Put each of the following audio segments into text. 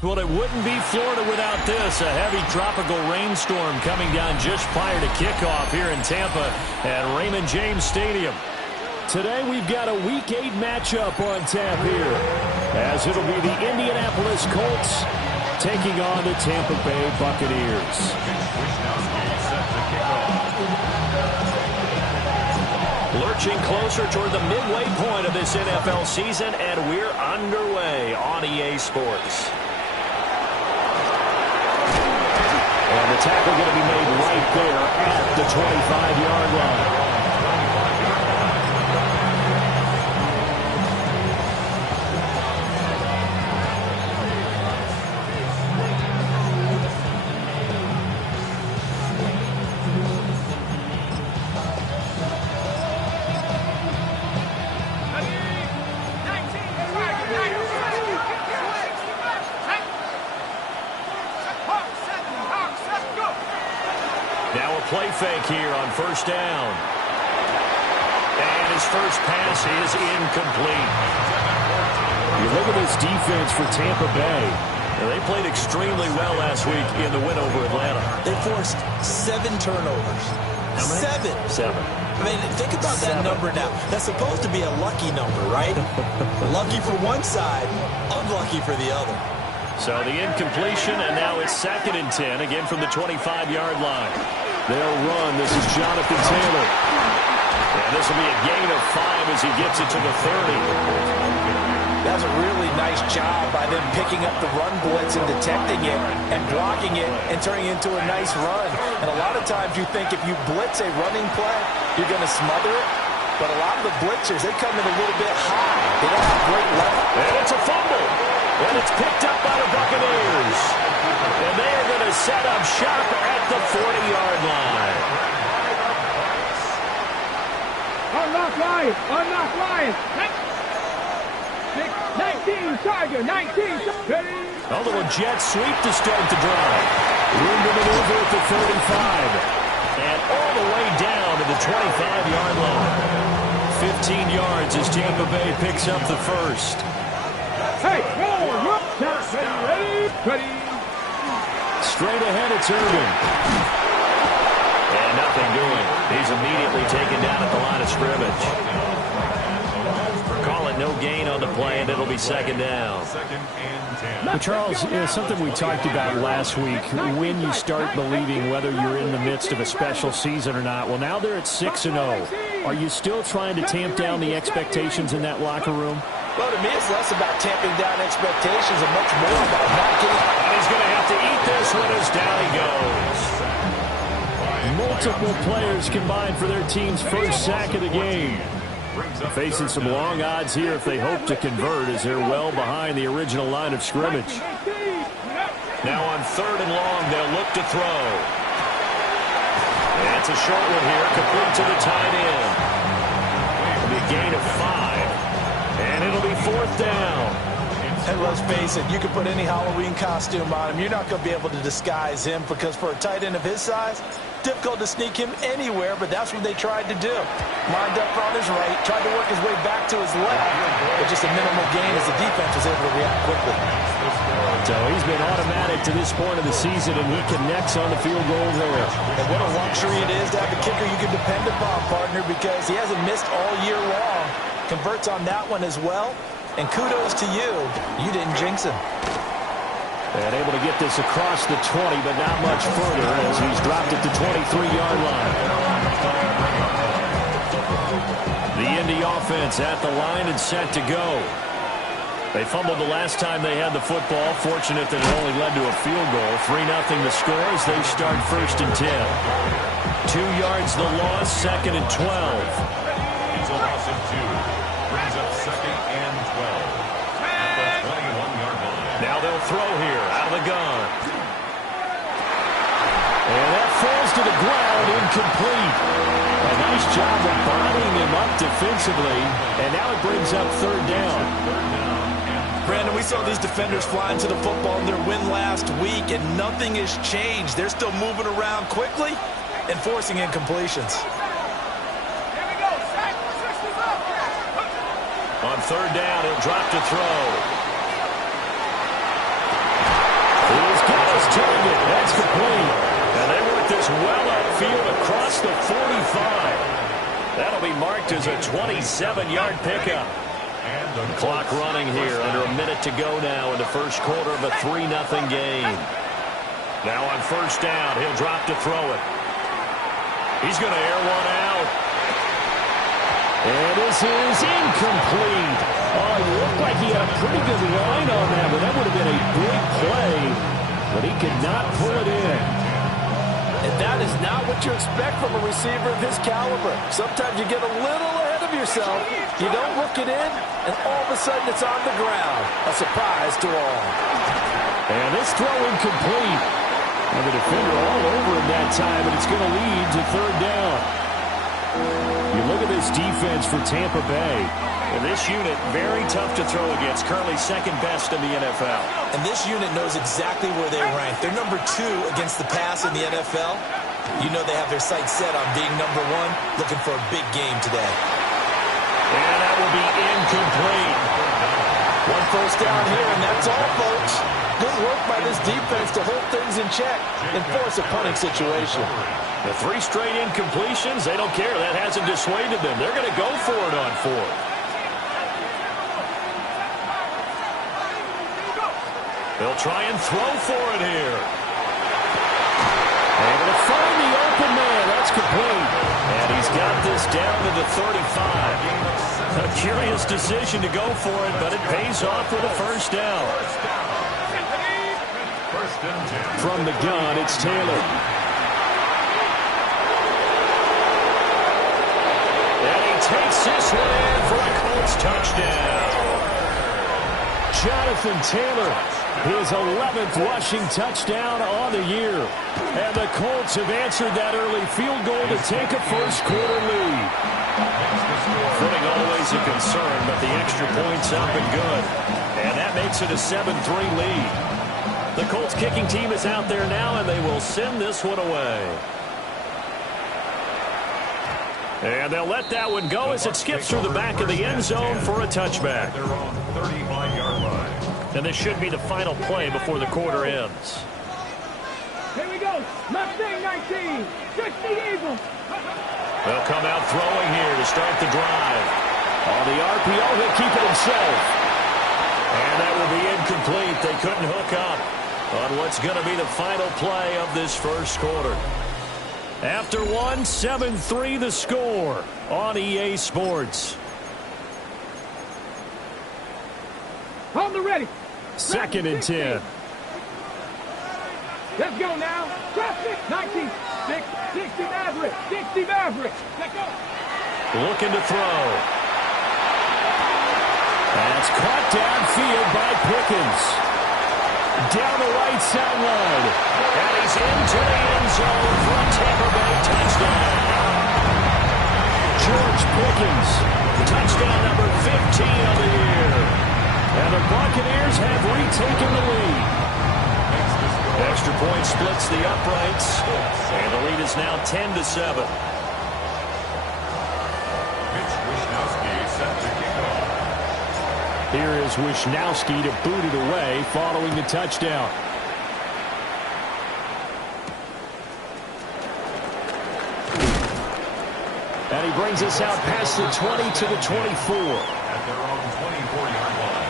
Well, it wouldn't be Florida without this. A heavy tropical rainstorm coming down just prior to kickoff here in Tampa at Raymond James Stadium. Today we've got a Week 8 matchup on tap here, as it'll be the Indianapolis Colts taking on the Tampa Bay Buccaneers. Lurching closer toward the midway point of this NFL season, and we're underway on EA Sports. And the tackle going to be made right there at the 25-yard line. Play fake here on first down. And his first pass is incomplete. You look at this defense for Tampa Bay. They played extremely well last week in the win over Atlanta. They forced 7 turnovers. How many? 7. I mean, think about that number now. That's supposed to be a lucky number, right? Lucky for one side, unlucky for the other. So the incompletion, and now it's 2nd and 10, again from the 25-yard line. They'll run. This is Jonathan Taylor. And this will be a gain of 5 as he gets it to the 30. That's a really nice job by them picking up the run blitz and detecting it and blocking it and turning it into a nice run. And a lot of times you think if you blitz a running play, you're going to smother it. But a lot of the blitzers, they come in a little bit high. They don't have great level. And it's a fumble. And it's picked up by the Buccaneers. And they are going to set up shop at the 40-yard line. Unlock line. Unlock line. 19, Tiger. 19. A little jet sweep to start the drive. Room to maneuver at the 35. And all the way down to the 25-yard line. 15 yards as Tampa Bay picks up the first. Hey, roll. Ready. Straight ahead, it's Irvin. And nothing doing. He's immediately taken down at the line of scrimmage. Call it no gain on the play, and it'll be 2nd down. But Charles, something we talked about last week, when you start believing whether you're in the midst of a special season or not. Well, now they're at 6-0. Are you still trying to tamp down the expectations in that locker room? Well, to me, it's less about tamping down expectations and much more about not getting... And he's going to have to eat this one as down he goes. Multiple players combined for their team's first sack of the game. Facing some long odds here if they hope to convert, as they're well behind the original line of scrimmage. Now on 3rd and long, they'll look to throw. And it's a short one here, complete to the tight end. It'll be a gain of 5. And it'll be 4th down. And let's face it, you can put any Halloween costume on him. You're not going to be able to disguise him because for a tight end of his size, difficult to sneak him anywhere, but that's what they tried to do. Lined up on his right, tried to work his way back to his left, but just a minimal gain as the defense was able to react quickly. So he's been automatic to this point of the season, and he connects on the field goal there. And what a luxury it is to have a kicker you can depend upon, partner, because he hasn't missed all year long. Converts on that one as well. And kudos to you. You didn't jinx him. And able to get this across the 20, but not much further as he's dropped at the 23-yard line. The Indy offense at the line and set to go. They fumbled the last time they had the football. Fortunate that it only led to a field goal. 3-0 the score as they start 1st and 10. 2 yards the loss, 2nd and 12. It's a loss of 2. Brings up 2nd and 12. At the 21-yard line. Now they'll throw here out of the gun. And that falls to the ground, incomplete. A nice job of bodying him up defensively. And now it brings up 3rd down. Brandon, we saw these defenders flying to the football in their win last week, and nothing has changed. They're still moving around quickly and forcing incompletions. On 3rd down, he'll drop to throw. target. That's complete. And they work this well upfield across the 45. That'll be marked as a 27-yard pickup. Clock running here. Under a minute to go now in the first quarter of a 3-0 game. Now on first down, he'll drop to throw it. He's going to air one out. And this is incomplete. Oh, it looked like he had a pretty good line on that, but that would have been a big play. But he could not pull it in. And that is not what you expect from a receiver of his caliber. Sometimes you get a little ahead of yourself. You don't look it in, and all of a sudden it's on the ground. A surprise to all. And this throw incomplete. And the defender all over him that time, and it's going to lead to third down. You look at this defense for Tampa Bay. And this unit, very tough to throw against. Currently second best in the NFL. And this unit knows exactly where they rank. They're number 2 against the pass in the NFL. You know they have their sights set on being number 1, looking for a big game today. And that will be incomplete. One first down here, and that's all, folks. Good work by this defense to hold things in check and force a punting situation. The 3 straight incompletions, they don't care. That hasn't dissuaded them. They're going to go for it on 4th. They'll try and throw for it here. Able to find the open man. That's complete. And he's got this down to the 35. A curious decision to go for it, but it pays off with a first down. From the gun, it's Taylor. And he takes this one in for a Colts touchdown. Jonathan Taylor, his 11th rushing touchdown on the year. And the Colts have answered that early field goal to take a first quarter lead. Footing always a concern, but the extra point's up and good. And that makes it a 7-3 lead. The Colts kicking team is out there now, and they will send this one away. And they'll let that one go as it skips through the back of the end zone for a touchback. And this should be the final play before the quarter ends. Here we go. Mustang 19. 60 Eagles. They'll come out throwing here to start the drive. On the RPO, he'll keep it himself. And that will be incomplete. They couldn't hook up on what's going to be the final play of this first quarter. After 7-3 the score on EA Sports. Hold the ready. 2nd and 10. Let's go now. Traffic. 19. 60 Maverick. 60 Maverick. Let's go. Looking to throw. That's caught downfield by Pickens. Down the right sideline. And he's into the end zone for a Tampa Bay touchdown. George Pickens. Touchdown number 15 of the year. And the Buccaneers have retaken the lead. Extra point splits the uprights. And the lead is now 10-7. Here is Wishnowski to boot it away following the touchdown. And he brings us out past the 20 to the 24. At their own 24-yard line.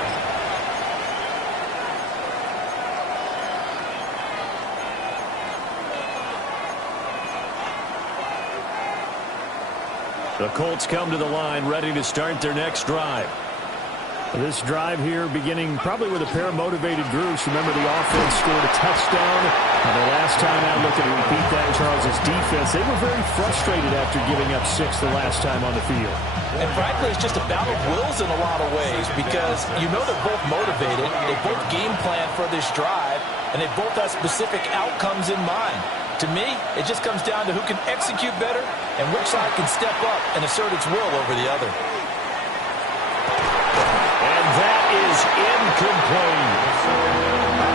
The Colts come to the line ready to start their next drive. This drive here beginning probably with a pair of motivated groups. Remember, the offense scored a touchdown. And the last time out, looking to repeat that, Charles' defense, they were very frustrated after giving up 6 the last time on the field. And frankly, it's just a battle of wills in a lot of ways because you know they're both motivated. They both game plan for this drive, and they both have specific outcomes in mind. To me, it just comes down to who can execute better and which side can step up and assert its will over the other. And that is incomplete.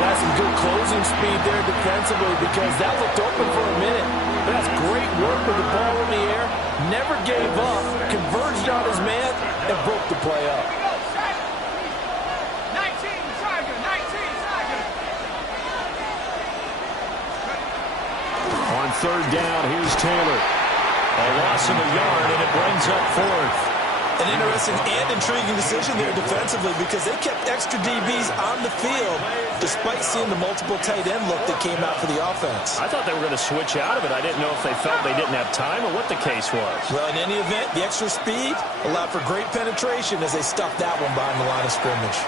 That's some good closing speed there defensively because that looked open for a minute. But that's great work with the ball in the air. Never gave up, converged on his man, and broke the play up. 19 Tiger. 19 Tiger. third down. Here's Taylor. A loss of a yard, and it brings up fourth. An interesting and intriguing decision there defensively because they kept extra DBs on the field despite seeing the multiple tight end look that came out for the offense. I thought they were going to switch out of it. I didn't know if they felt they didn't have time or what the case was. Well, in any event, the extra speed allowed for great penetration as they stuffed that one behind the line of scrimmage.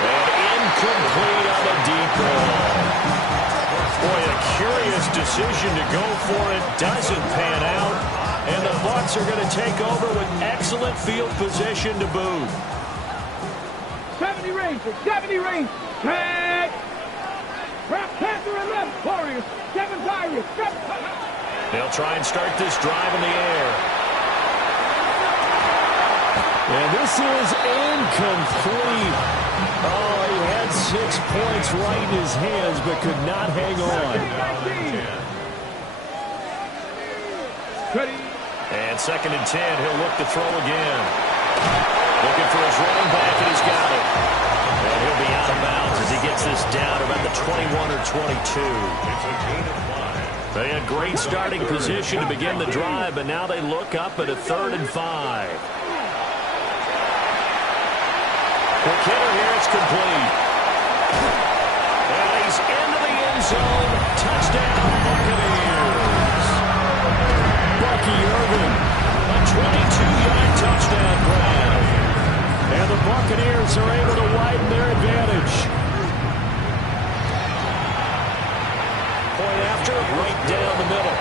And incomplete on the deep ball. Boy, a curious decision to go for it. Doesn't pan out. And the Bucs are going to take over with excellent field position to boot. 70 range, 70 range. Tag. Panther and left. Warriors. 7 Pirates. They'll try and start this drive in the air. And this is incomplete. Oh, he had 6 points right in his hands, but could not hang on. And 2nd and 10, he'll look to throw again. Looking for his running back, and he's got it. And he'll be out of bounds as he gets this down about the 21 or 22. They had great starting position to begin the drive, but now they look up at a 3rd and 5. Quick hitter here, it's complete. And he's into the end zone. Touchdown, Buccaneers. Bucky Irvin. A 22-yard touchdown grab. And the Buccaneers are able to widen their advantage. Point after, right down the middle.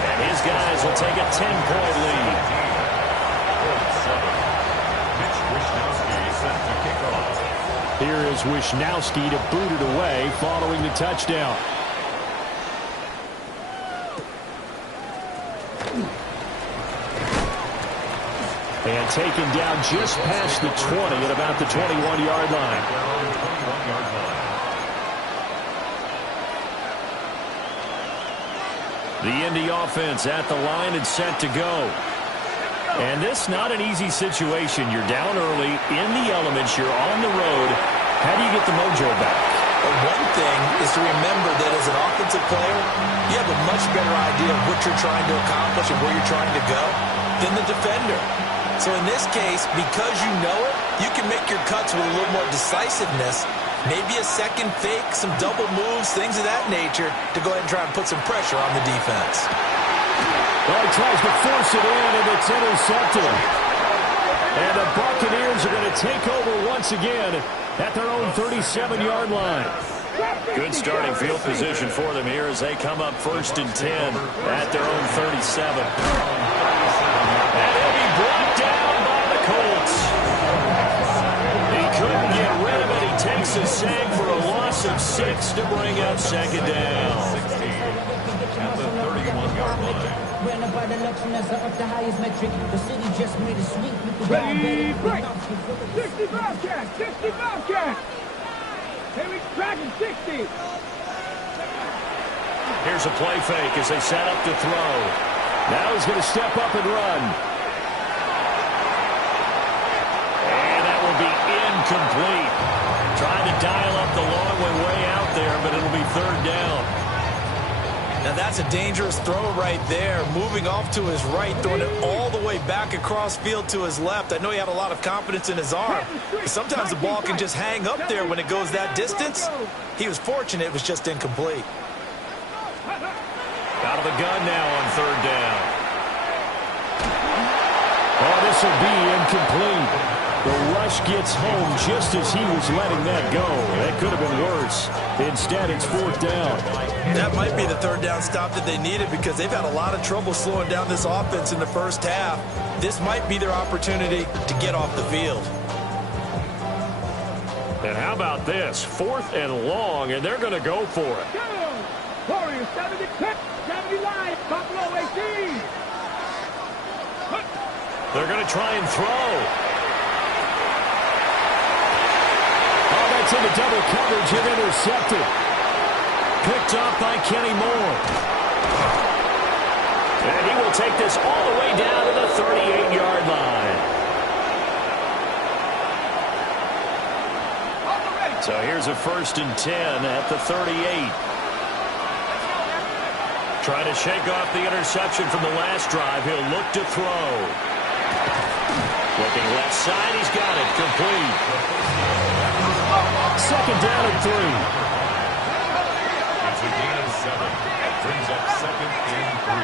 And his guys will take a 10-point lead. Here is Wishnowski to boot it away following the touchdown. And taken down just past the 20 at about the 21-yard line. The Indy offense at the line and set to go. And this not an easy situation. You're down early, in the elements, you're on the road. How do you get the mojo back? Well, one thing is to remember that as an offensive player, you have a much better idea of what you're trying to accomplish and where you're trying to go than the defender. So in this case, because you know it, you can make your cuts with a little more decisiveness, maybe a second fake, some double moves, things of that nature, to go ahead and try and put some pressure on the defense. Well, he tries to force it in, and it's intercepted. And the Buccaneers are going to take over once again at their own 37-yard line. Good starting field position for them here as they come up 1st and 10 at their own 37. And he'll be brought down by the Colts. He couldn't get rid of it. He takes a sack for a loss of 6 to bring up 2nd down. At the 31-yard line. Ready, break. 65 catch, 65 catch. Here we tracking 60. Here's a play fake as they set up to throw. Now he's going to step up and run. And that will be incomplete. Trying to dial up the long way out there, but it'll be 3rd down. Now that's a dangerous throw right there. Moving off to his right, throwing it all the way back across field to his left. I know he had a lot of confidence in his arm. But sometimes the ball can just hang up there when it goes that distance. He was fortunate it was just incomplete. Out of the gun now on 3rd down. Oh, this will be incomplete. The rush gets home just as he was letting that go. That could have been worse. Instead, it's 4th down. That might be the 3rd down stop that they needed because they've had a lot of trouble slowing down this offense in the first half. This might be their opportunity to get off the field. And how about this? 4th and long, and they're going to go for it. Warriors 70 pick, 70 line, Buffalo 18. They're going to try and throw. Oh, that's into double coverage and intercepted. Picked off by Kenny Moore. And he will take this all the way down to the 38-yard line. So here's a 1st and 10 at the 38. Trying to shake off the interception from the last drive. He'll look to throw. Looking left side. He's got it. Complete. 2nd down and 3. It's a gain of 7. That brings up 2nd and 3.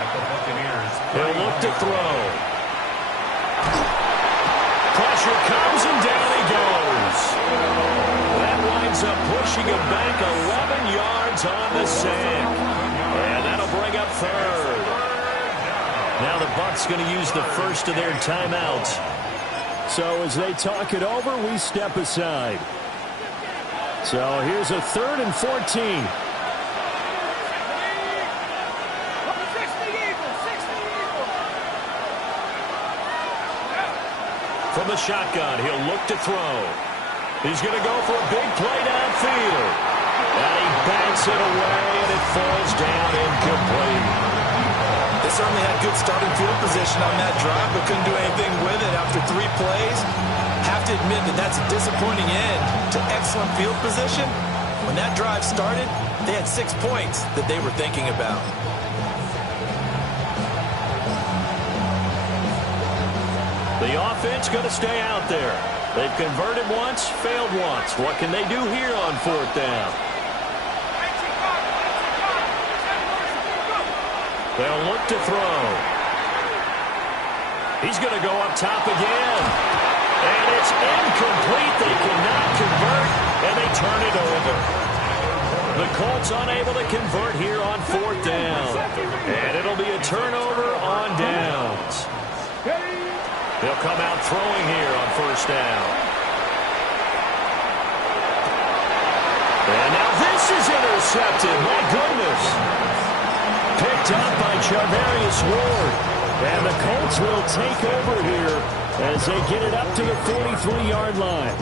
At the Buccaneers. He'll look to throw. Pressure comes and down he goes. That winds up pushing him back 11 yards on the sack. And that'll bring up 3rd. Now the Bucs going to use the first of their timeouts. So as they talk it over, we step aside. So here's a 3rd and 14. From the shotgun, he'll look to throw. He's going to go for a big play downfield. And he bats it away, and it falls down incomplete. They certainly had good starting field position on that drive, but couldn't do anything with it after 3 plays. Have to admit that that's a disappointing end to excellent field position. When that drive started, they had 6 points that they were thinking about. The offense going to stay out there. They've converted once, failed once. What can they do here on 4th down? They'll look to throw. He's going to go up top again. And it's incomplete. They cannot convert, and they turn it over. The Colts unable to convert here on 4th down. And it'll be a turnover on downs. They'll come out throwing here on 1st down. And now this is intercepted. My goodness. Picked up by Charvarius Ward. And the Colts will take over here as they get it up to the 43-yard line.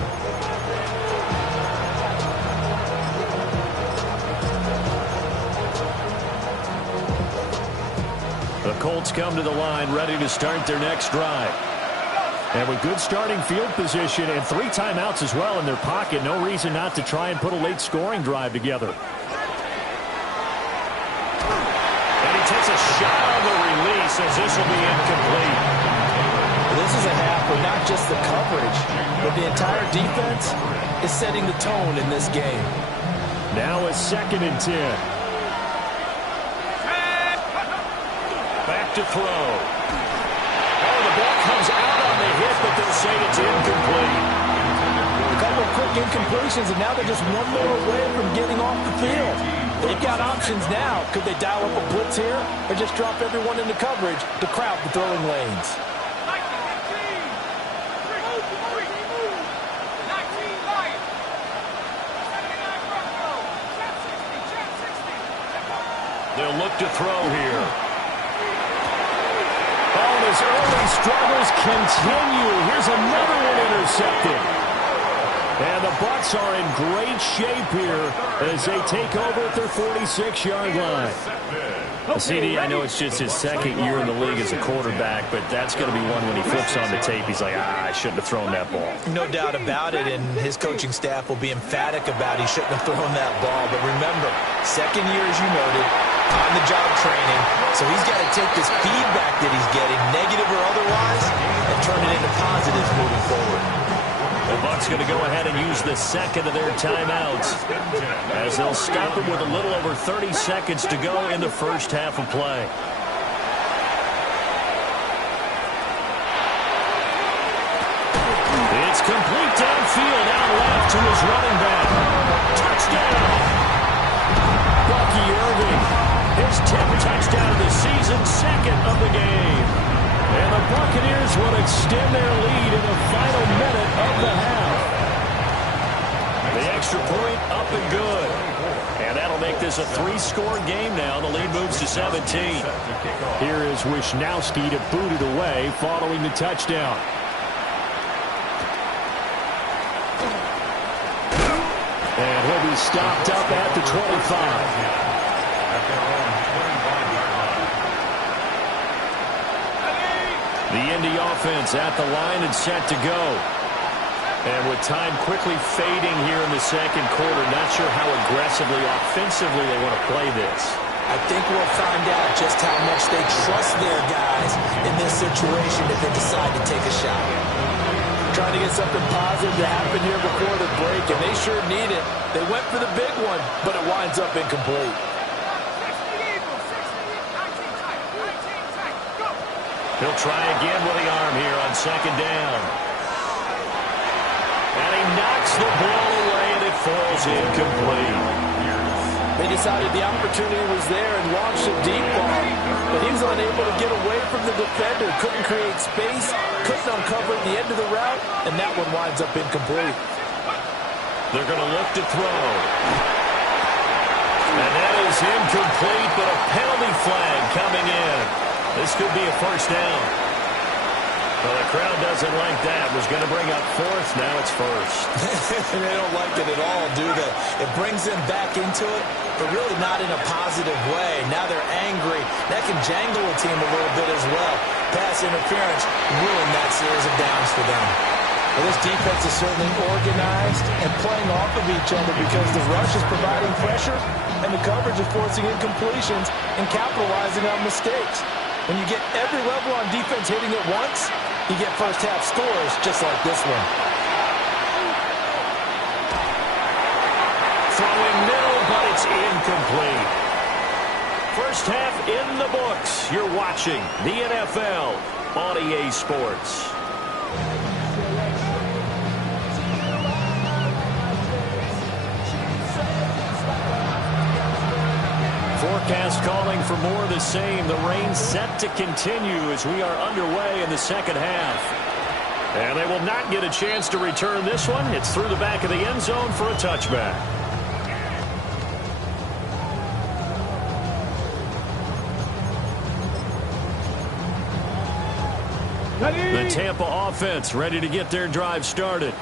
The Colts come to the line ready to start their next drive. And with good starting field position and 3 timeouts as well in their pocket, no reason not to try and put a late scoring drive together. And he takes a shot on the release as this will be incomplete. This is a half where not just the coverage, but the entire defense is setting the tone in this game. Now a 2nd and 10. Back to throw. Oh, the ball comes out on the hit, but they'll say it's incomplete. A couple of quick incompletions, and now they're just one more away from getting off the field. They've got options now. Could they dial up a blitz here or just drop everyone into coverage to crowd the throwing lanes? They'll look to throw here. Oh, his early struggles continue. Here's another one intercepted. And the Bucs are in great shape here as they take over at their 46-yard line. CD, I know it's just his 2nd year in the league as a quarterback, but that's going to be one when he flips on the tape. He's like, I shouldn't have thrown that ball. No doubt about it, and his coaching staff will be emphatic about he shouldn't have thrown that ball. But remember, 2nd year, as you noted, on-the-job training, so he's got to take this feedback that he's getting, negative or otherwise, and turn it into positives moving forward. The Bucs going to go ahead and use the 2nd of their timeouts as they'll stop him with a little over 30 seconds to go in the first half of play. It's complete downfield, out left to his running back. Touchdown! Bucky Irving, his 10th touchdown of the season, 2nd of the game. And the Buccaneers will extend their lead in the final minute of the half. The extra point up and good. And that'll make this a 3-score game now. The lead moves to 17. Here is Wisnowski to boot it away following the touchdown. And he'll be stopped up at the 25. The Indy offense at the line and set to go. And with time quickly fading here in the second quarter, not sure how aggressively, offensively they want to play this. I think we'll find out just how much they trust their guys in this situation if they decide to take a shot. Trying to get something positive to happen here before the break, and they sure need it. They went for the big one, but it winds up incomplete. He'll try again with the arm here on second down. And he knocks the ball away, and it falls incomplete. They decided the opportunity was there and launched a deep ball, but he was unable to get away from the defender, couldn't create space, couldn't uncover the end of the route, and that one winds up incomplete. They're going to look to throw. And that is incomplete, but a penalty flag coming in. This could be a first down. Well, the crowd doesn't like that. Was going to bring up fourth. Now it's first. They don't like it at all, do they? It brings them back into it, but really not in a positive way. Now they're angry. That can jangle a team a little bit as well. Pass interference ruined that series of downs for them. Well, this defense is certainly organized and playing off of each other because the rush is providing pressure and the coverage is forcing incompletions and capitalizing on mistakes. When you get every level on defense hitting at once, you get first-half scores just like this one. Throwing middle, but it's incomplete. First half in the books. You're watching the NFL on EA Sports. Forecast calling for more of the same. The rain set to continue as we are underway in the second half. And they will not get a chance to return this one. It's through the back of the end zone for a touchback. The Tampa offense ready to get their drive started.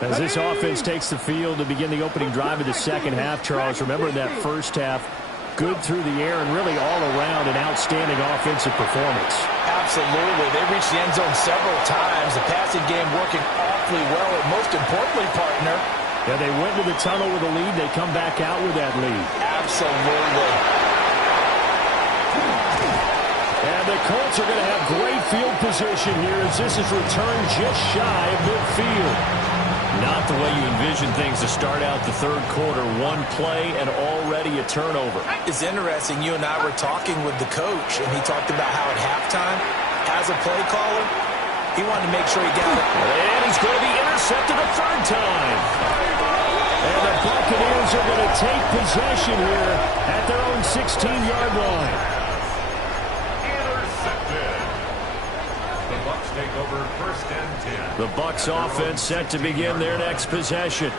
As this offense takes the field to begin the opening drive of the second half, Charles, remember that first half, good through the air and really all around an outstanding offensive performance. Absolutely. They reached the end zone several times. The passing game working awfully well, and most importantly, partner. Yeah, they went to the tunnel with a lead. They come back out with that lead. Absolutely. And the Colts are going to have great field position here as this is returned just shy of midfield. Not the way you envision things to start out the third quarter. One play and already a turnover. It's interesting. You and I were talking with the coach, and he talked about how at halftime, as a play caller, he wanted to make sure he got it. And he's going to be intercepted a third time. And the Buccaneers are going to take possession here at their own 16-yard line. Intercepted. The Bucs take over first and 10. The Bucs offense set to begin their next possession.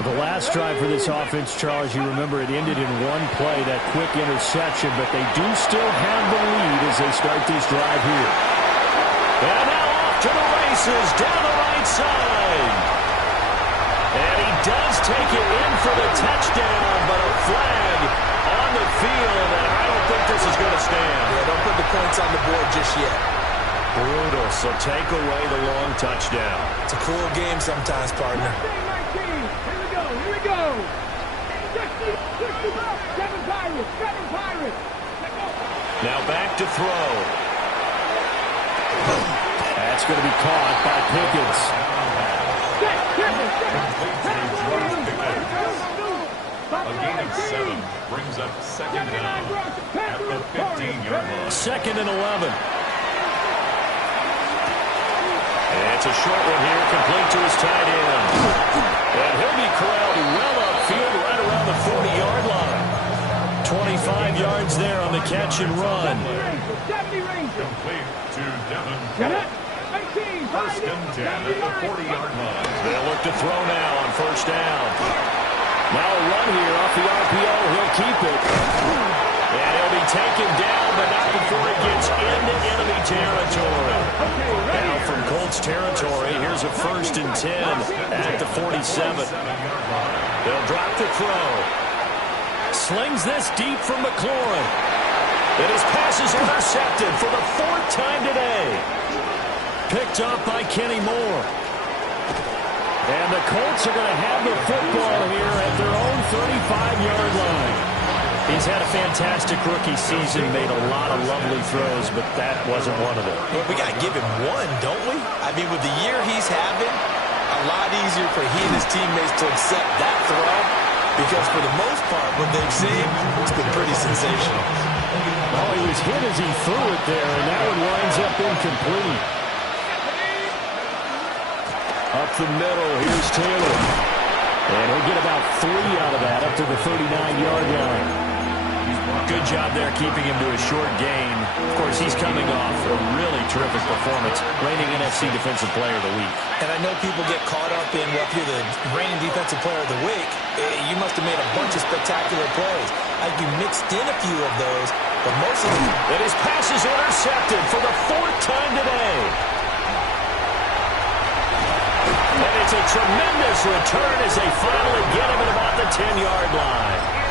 The last drive for this offense, Charles, you remember it ended in one play, that quick interception, but they do still have the lead as they start this drive here. And now off to the races down the right side. And he does take it in for the touchdown, but a flag on the field, and I don't think this is going to stand. Yeah, don't put the points on the board just yet. Brutal, so take away the long touchdown. It's a cool game sometimes, partner. 19. Here we go. 60, 7 Pirates. Now back to throw. That's going to be caught by Pickens. A gain of 7 brings up second down at the 15-yard line. Second and 11. It's a short one here, complete to his tight end. And he'll be corralled well upfield right around the 40-yard line. 25 yards there on the catch and run. Complete to Devin. First and 10 at the 40-yard line. They'll look to throw now on first down. Now a run here off the RPO. He'll keep it. And he'll be taken down, but not before he gets into enemy territory. Now from Colts territory, here's a first and 10 at the 47. They'll drop the throw. Slings this deep from McLaurin. And his pass is intercepted for the fourth time today. Picked up by Kenny Moore. And the Colts are going to have the football here at their own 35-yard line. He's had a fantastic rookie season, made a lot of lovely throws, but that wasn't one of them. Well, we got to give him one, don't we? I mean, with the year he's having, a lot easier for he and his teammates to accept that throw, because for the most part, what they've seen, it's been pretty sensational. Well, he was hit as he threw it there, and that one winds up incomplete. Up the middle, here's Taylor. And he'll get about 3 out of that, up to the 39-yard line. Good job there keeping him to a short gain. Of course, he's coming off a really terrific performance, reigning NFC Defensive Player of the Week. And I know people get caught up in, well, if you're the reigning Defensive Player of the Week, you must have made a bunch of spectacular plays. I think you mixed in a few of those, but most of them... And his pass is intercepted for the 4th time today. And it's a tremendous return as they finally get him at about the 10-yard line.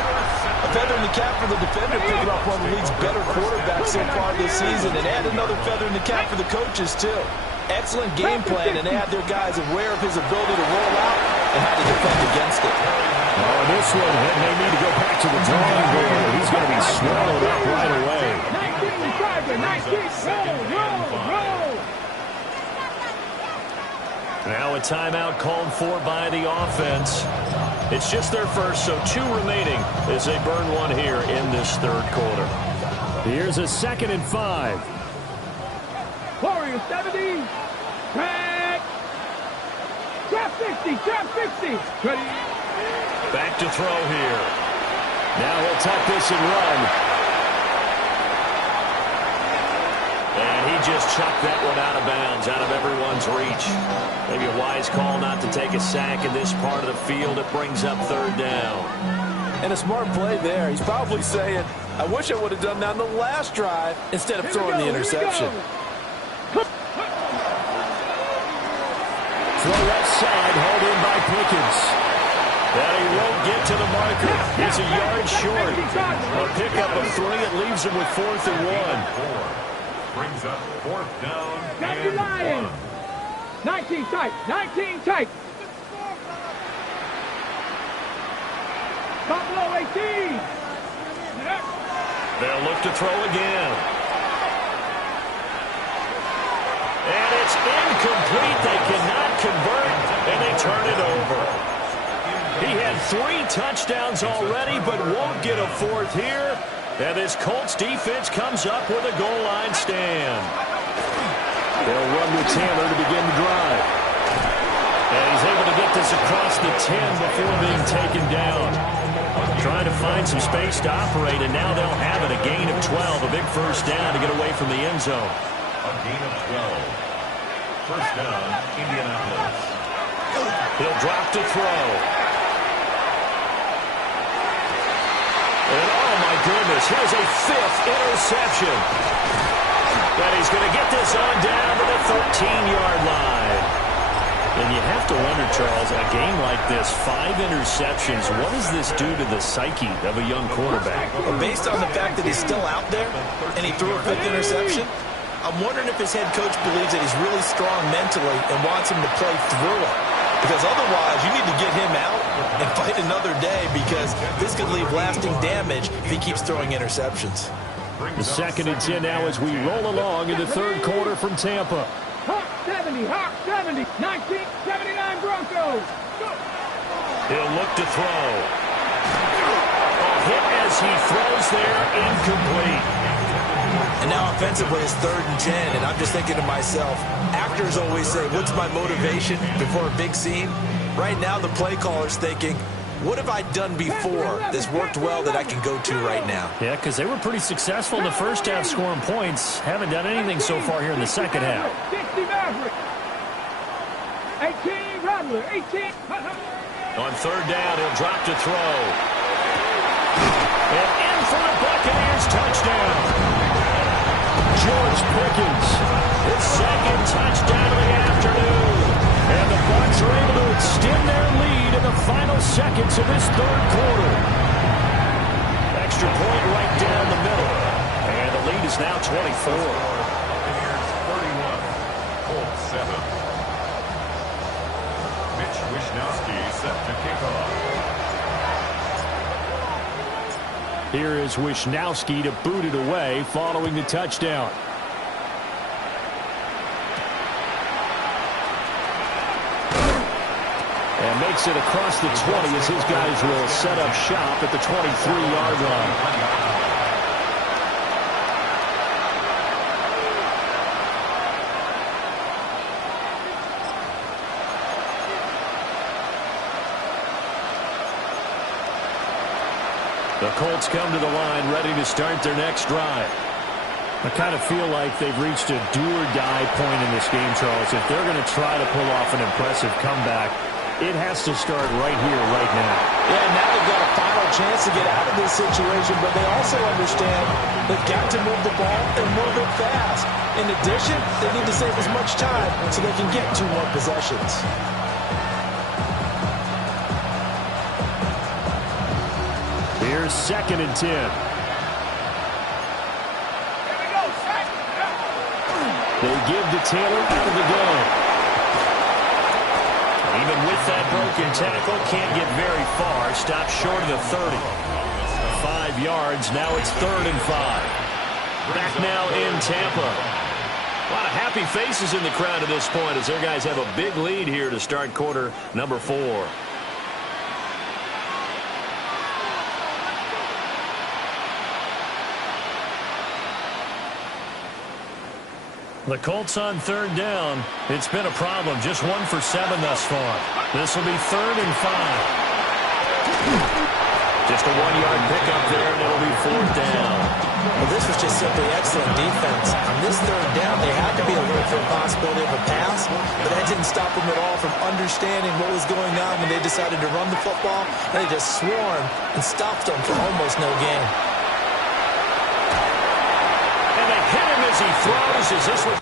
A feather in the cap for the defender, picking off one of the league's better quarterbacks so far this season, and add another feather in the cap for the coaches, too. Excellent game plan, and they had their guys aware of his ability to roll out and how to defend against it. Oh, this one may need to go back to the drawing board. He's going to be swallowed up right away. 19, roll. Now a timeout called for by the offense. It's just their first, so 2 remaining as they burn one here in this 3rd quarter. Here's a 2nd and 5. Warriors 70. Back. Trap 60. Ready. Back to throw here. Now he'll tuck this and run. And he just chucked that one out of bounds, out of everyone's reach. Maybe a wise call not to take a sack in this part of the field. It brings up 3rd down. And a smart play there. He's probably saying, I wish I would have done that on the last drive instead of throwing the interception. Throw left side, hauled in by Pickens. And he won't get to the marker. He's a yard short. A pickup of 3. It leaves him with 4th and 1. Brings up 4th down Deputy Lions. 19 tight. Buffalo 18. They'll look to throw again. And it's incomplete. They cannot convert, and they turn it over. He had 3 touchdowns already, but won't get a 4th here. And this Colts defense comes up with a goal line stand. They'll run with Taylor to begin the drive. And he's able to get this across the 10 before being taken down. Trying to find some space to operate, and now they'll have it. A gain of 12, a big 1st down to get away from the end zone. A gain of 12. 1st down, Indianapolis. He'll drop to throw. And oh my goodness, here's a 5th interception. But he's going to get this on down to the 13-yard line. And you have to wonder, Charles, a game like this, 5 interceptions, what does this do to the psyche of a young quarterback? Well, based on the fact that he's still out there and he threw a 5th interception, I'm wondering if his head coach believes that he's really strong mentally and wants him to play through it. Because otherwise, you need to get him out and fight another day, because this could leave lasting damage if he keeps throwing interceptions. The 2nd and 10 now as we roll along in the 3rd quarter from Tampa. Hawk 70. 1979 Broncos. He'll look to throw. A hit as he throws there, incomplete. And now offensively it's 3rd and 10, and I'm just thinking to myself, actors always say, what's my motivation before a big scene? Right now the play caller's thinking, what have I done before that's worked well that I can go to right now? Yeah, because they were pretty successful in the 1st half scoring points. Haven't done anything so far here in the 2nd half. 60 Maverick. 18 Rattler. 18. On 3rd down, he'll drop to throw. And in for the Buccaneers touchdown. George Pickens, his 2nd touchdown of the afternoon. And the Bucs are able to extend their lead in the final seconds of this 3rd quarter. Extra point right down the middle. And the lead is now 24. Buccaneers 31, Colts 7. Wishnowski set to kick off. Here is Wishnowski to boot it away following the touchdown. And makes it across the 20 as his guys will set up shop at the 23-yard line. The Colts come to the line ready to start their next drive. I kind of feel like they've reached a do-or-die point in this game, Charles. If they're going to try to pull off an impressive comeback, it has to start right here, right now. Yeah, now they've got a final chance to get out of this situation, but they also understand they've got to move the ball and move it fast. In addition, they need to save as much time so they can get 2 more possessions. Here's 2nd and 10. They give to Taylor out of the gun. Even with that broken tackle, can't get very far. Stopped short of the 30. 5 yards. Now it's 3rd and 5. Back now in Tampa. A lot of happy faces in the crowd at this point as their guys have a big lead here to start quarter number 4. The Colts on 3rd down. It's been a problem. Just 1 for 7 thus far. This will be 3rd and 5. Just a 1-yard pickup there, and it'll be 4th down. Well, this was just simply excellent defense. On this 3rd down, they had to be alert for the possibility of a pass, but that didn't stop them at all from understanding what was going on when they decided to run the football, and they just swarmed and stopped them for almost no gain. And they hit him as he throws. As this was